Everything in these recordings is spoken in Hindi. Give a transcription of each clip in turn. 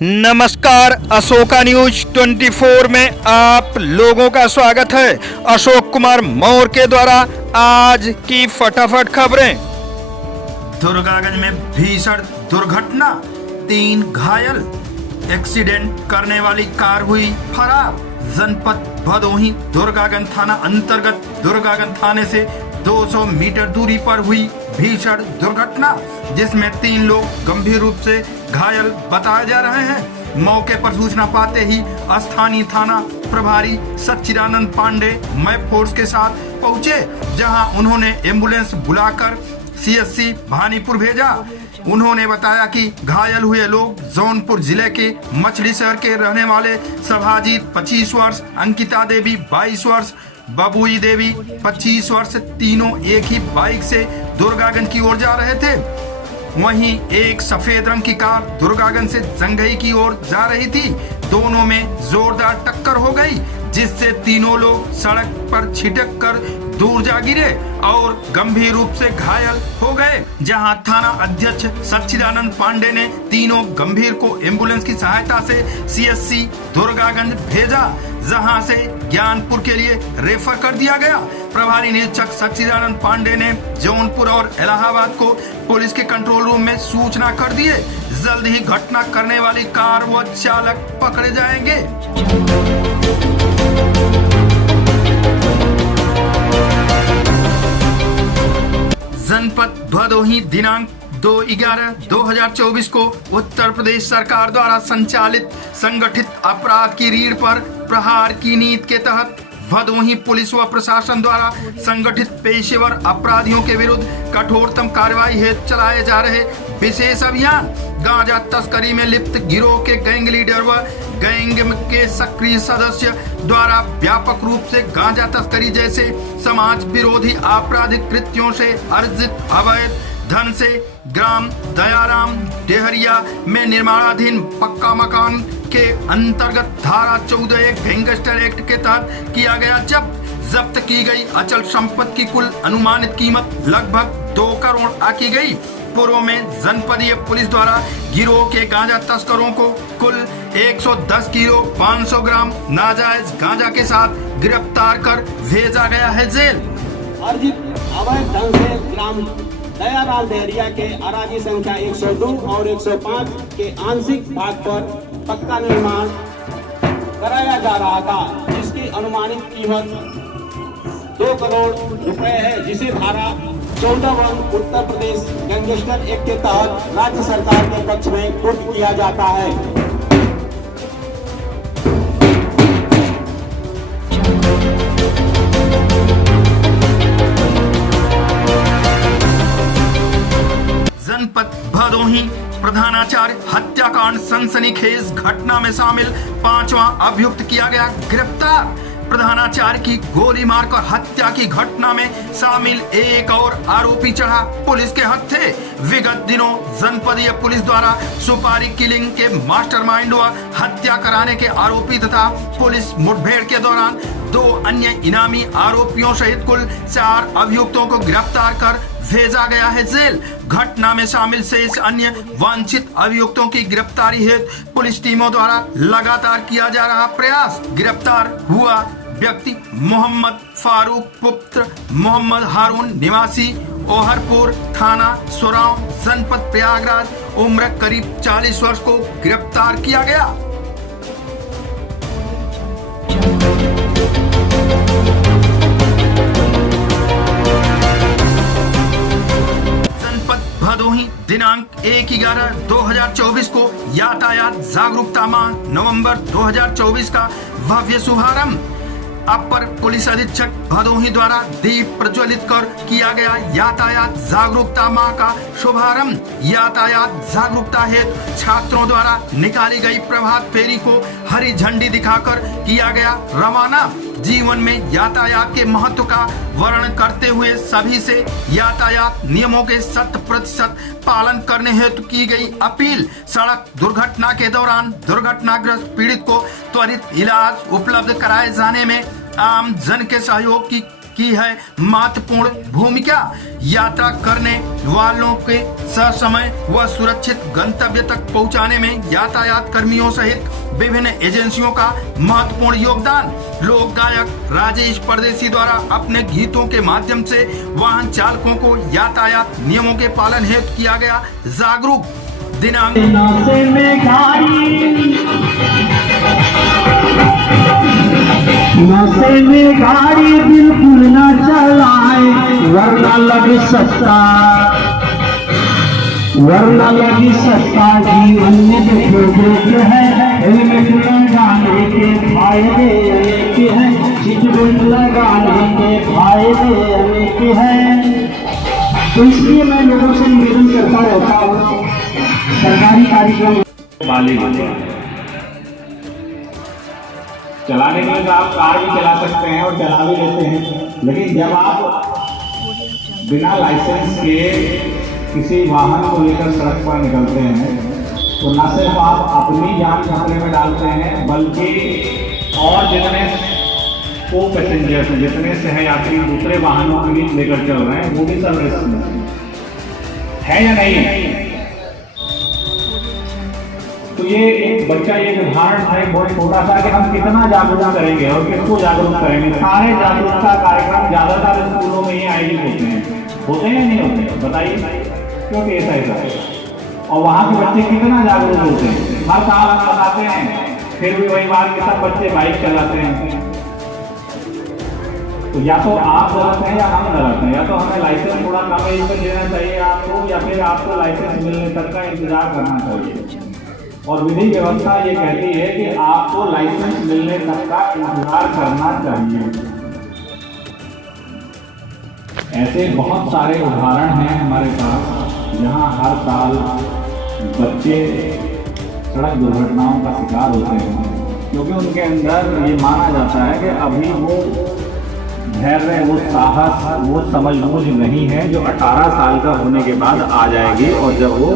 नमस्कार, अशोका न्यूज 24 में आप लोगों का स्वागत है। अशोक कुमार मौर्य के द्वारा आज की फटाफट खबरें। दुर्गागंज में भीषण दुर्घटना, 3 घायल, एक्सीडेंट करने वाली कार हुई फरार। जनपद भदोही दुर्गागंज थाना अंतर्गत दुर्गागंज थाने से 200 मीटर दूरी पर हुई भीषण दुर्घटना, जिसमें 3 लोग गंभीर रूप से घायल बताए जा रहे हैं। मौके पर सूचना पाते ही स्थानीय थाना प्रभारी सच्चिदानंद पांडे मय फोर्स के साथ पहुंचे, जहां उन्होंने एम्बुलेंस बुलाकर सीएससी भानीपुर भेजा। उन्होंने बताया कि घायल हुए लोग जौनपुर जिले के मछली शहर के रहने वाले सभाजीत 25 वर्ष, अंकिता देवी 22 वर्ष, बबुई देवी 25 वर्ष, तीनों एक ही बाइक से दुर्गागंज की ओर जा रहे थे। वहीं एक सफेद रंग की कार दुर्गागंज से जंघई की ओर जा रही थी। दोनों में जोरदार टक्कर हो गई, जिससे तीनों लोग सड़क पर छिटक कर दूर जा गिरे और गंभीर रूप से घायल हो गए। जहां थाना अध्यक्ष सच्चिदानंद पांडे ने तीनों गंभीर को एम्बुलेंस की सहायता से सीएससी दुर्गागंज भेजा, जहां से ज्ञानपुर के लिए रेफर कर दिया गया। प्रभारी निरीक्षक सच्चिदानंद पांडे ने जौनपुर और इलाहाबाद को पुलिस के कंट्रोल रूम में सूचना कर दिए। जल्द ही घटना करने वाली कार व चालक पकड़े जाएंगे। जनपद भदोही दिनांक 2/11/2024 को उत्तर प्रदेश सरकार द्वारा संचालित संगठित अपराध की रीढ़ पर प्रहार की नीति के तहत भदोही पुलिस व प्रशासन द्वारा संगठित पेशेवर अपराधियों के विरुद्ध कठोरतम कार्रवाई हेतु चलाए जा रहे विशेष अभियान गांजा तस्करी में लिप्त गिरोह के गैंग लीडर व गैंग के सक्रिय सदस्य द्वारा व्यापक रूप से गांजा तस्करी जैसे समाज विरोधी आपराधिक कृत्यों से अर्जित अवैध धन से ग्राम दयाराम डेहरिया में निर्माणाधीन पक्का मकान के अंतर्गत धारा 14 गैंगस्टर एक्ट के तहत किया गया जब्त की गई अचल संपत्ति की कुल अनुमानित कीमत लगभग 2 करोड़ आकी गई। पूर्व में जनपदीय पुलिस द्वारा गिरोह के गांजा तस्करों को कुल 110 किलो 500 ग्राम नाजायज गांजा के साथ गिरफ्तार कर भेजा गया है जेल। अर्जित अवैध धन से ग्राम दयाराम डेहरिया के अराजी संख्या 102 और 105 के आंशिक भाग पर पक्का निर्माण कराया जा रहा था, जिसकी अनुमानित कीमत 2 करोड़ रुपए है, जिसे धारा 14 उत्तर प्रदेश गैंगस्टर एक्ट के तहत राज्य सरकार के पक्ष में कुर्क किया जाता है। जनपद भदोही प्रधानाचार्य हत्याकांड सनसनीखेज घटना में शामिल 5वां अभियुक्त किया गया गिरफ्तार। प्रधानाचार्य की गोली मारकर हत्या की घटना में शामिल एक और आरोपी चढ़ा पुलिस के हत्थे। विगत दिनों जनपदीय पुलिस द्वारा सुपारी किलिंग के मास्टरमाइंड व हत्या कराने के आरोपी तथा पुलिस मुठभेड़ के दौरान 2 अन्य इनामी आरोपियों सहित कुल 4 अभियुक्तों को गिरफ्तार कर भेजा गया है जेल। घटना में शामिल शेष अन्य वांछित अभियुक्तों की गिरफ्तारी हेतु पुलिस टीमों द्वारा लगातार किया जा रहा प्रयास। गिरफ्तार हुआ व्यक्ति मोहम्मद फारूक पुत्र मोहम्मद हारून निवासी ओहरपुर थाना सोराव जनपद प्रयागराज, उम्र करीब 40 वर्ष को गिरफ्तार किया गया। भदोही दिनांक 1/11/2024 को यातायात जागरूकता माह नवंबर 2024 का भव्य शुभारंभ अपर पुलिस अधीक्षक भदोही द्वारा दीप प्रज्वलित कर किया गया। यातायात जागरूकता माह का शुभारंभ यातायात जागरूकता हेतु छात्रों द्वारा निकाली गई प्रभात फेरी को हरी झंडी दिखाकर किया गया रवाना। जीवन में यातायात के महत्व का वर्णन करते हुए सभी से यातायात नियमों के 100% पालन करने हेतु की गई अपील। सड़क दुर्घटना के दौरान दुर्घटनाग्रस्त पीड़ित को त्वरित इलाज उपलब्ध कराए जाने में आम जन के सहयोग की है महत्वपूर्ण भूमिका। यात्रा करने वालों के ससमय व सुरक्षित गंतव्य तक पहुंचाने में यातायात कर्मियों सहित विभिन्न एजेंसियों का महत्वपूर्ण योगदान। लोक गायक राजेश परदेसी द्वारा अपने गीतों के माध्यम से वाहन चालकों को यातायात नियमों के पालन हेतु किया गया जागरूक। दिनांक नशे में गाड़ी बिल्कुल न चलाए, वरना लगी सस्ता जीवन में देखो है। हेलमेट लगाने के फायदे अनेक हैं, सीट बेल्ट लगाने के फायदे अनेक हैं। तो इसलिए मैं लोगों से निवेदन करता रहता हूँ, सरकारी कार्यक्रम चलाने के लिए तो आप कार भी चला सकते हैं और चला भी लेते हैं, लेकिन जब आप बिना लाइसेंस के किसी वाहन को लेकर सड़क पर निकलते हैं तो न सिर्फ आप अपनी जान खतरे में डालते हैं, बल्कि और जितने को पैसेंजर्स हैं, जितने सहयात्री दूसरे वाहनों के बीच लेकर चल रहे हैं, वो भी सब रिस्क में है या नहीं। तो ये एक बच्चा एक उदाहरण है बहुत छोटा सा कि हम कितना जागरूक करेंगे और किसको जागरूक करेंगे। सारे जागरूकता कार्यक्रम ज्यादातर स्कूलों में ही आयोजित होते हैं या नहीं होते, बताइए क्यों ऐसा है। और वहाँ के बच्चे कितना जागरूक होते हैं, हर साल हम बताते हैं, फिर भी वही बात कि सब बच्चे बाइक चलाते हैं। तो या तो आप गलत हैं या हम गलत हैं, या तो हमें लाइसेंस थोड़ा कम एज में देना चाहिए आपको, या फिर आपको लाइसेंस मिलने तक का इंतजार करना चाहिए। और विधि व्यवस्था ये कहती है कि आपको लाइसेंस मिलने तक का इंतजार करना चाहिए। ऐसे बहुत सारे उदाहरण हैं हमारे पास जहां हर साल बच्चे सड़क दुर्घटनाओं का शिकार होते हैं, क्योंकि उनके अंदर ये माना जाता है कि अभी वो धैर्य, वो साहस, वो समझबूझ नहीं है जो 18 साल का होने के बाद आ जाएगी। और जब वो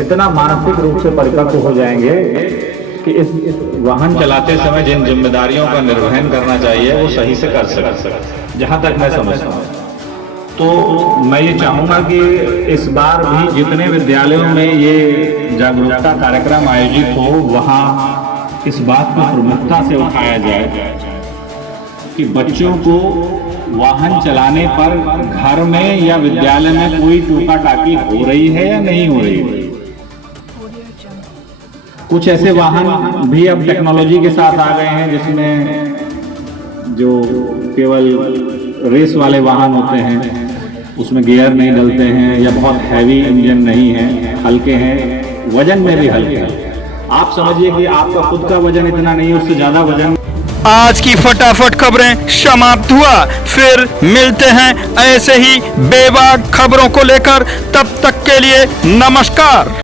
इतना मानसिक रूप से परिपक्व हो जाएंगे कि इस वाहन चलाते समय जिन जिम्मेदारियों का निर्वहन करना चाहिए वो सही से कर सकें, जहां तक मैं समझता हूँ। तो मैं ये चाहूँगा कि इस बार भी जितने विद्यालयों में ये जागरूकता कार्यक्रम आयोजित हो, वहाँ इस बात को प्रमुखता से उठाया जाए कि बच्चों को वाहन चलाने पर घर में या विद्यालय में कोई टोका टाकी हो रही है या नहीं हो रही है। कुछ ऐसे वाहन भी अब टेक्नोलॉजी के साथ आ गए हैं जिसमें जो केवल रेस वाले वाहन होते हैं, उसमें गियर नहीं डलते हैं या बहुत हैवी इंजन नहीं है, हल्के हैं, वजन में भी हल्के हैं। आप समझिए कि आपका खुद का वजन इतना नहीं है, उससे ज्यादा वजन। आज की फटाफट खबरें समाप्त हुआ, फिर मिलते हैं ऐसे ही बेबाक खबरों को लेकर। तब तक के लिए नमस्कार।